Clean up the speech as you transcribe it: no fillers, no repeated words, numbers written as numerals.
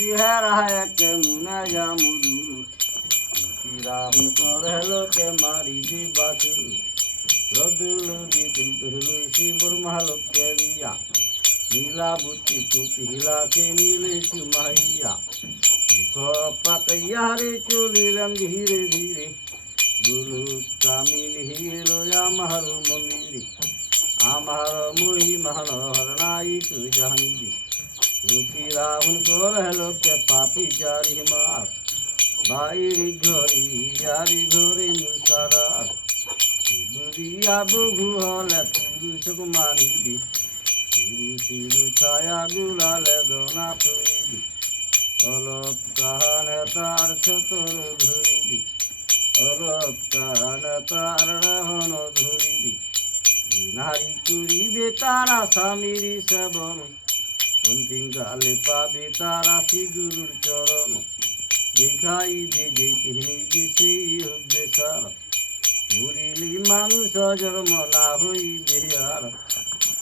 বিহারায় কেমনে যামুদুর রাম করে লোকে মারিবি বাসুর রদুলু দিতুলু শিবুর মালোকে বিয়া নীলাবতী কুপিলাকে নীলে চুমাইয়া পাকাইয়া রে চলিলাম ধীরে ধীরে গুরু কামিল হিল আমার মন্দিরে আমার মহিমার নায়িক জানিবি রুচি রাহুল করে লোকে পাপি চারি মাস বাইরি ঘরি আরি ঘরে মুসারা বুড়িয়া বুঘু হলে পুরুষক মানিবি পুরুষের ছায়া গুলালে গনা তুলিবি অলপ কাহানে তার ছতর ধরিবি অলপ কাহানে তার রহন ধরিবি নারী করিবে তারা স্বামীর সেবন অন্তিম কালে পাবে তারা শ্রী গুরুর চরণ দেখাইবে যে পিহিবে সেই হবে সারা মরিলি মানুষ জন্ম না হইবে আর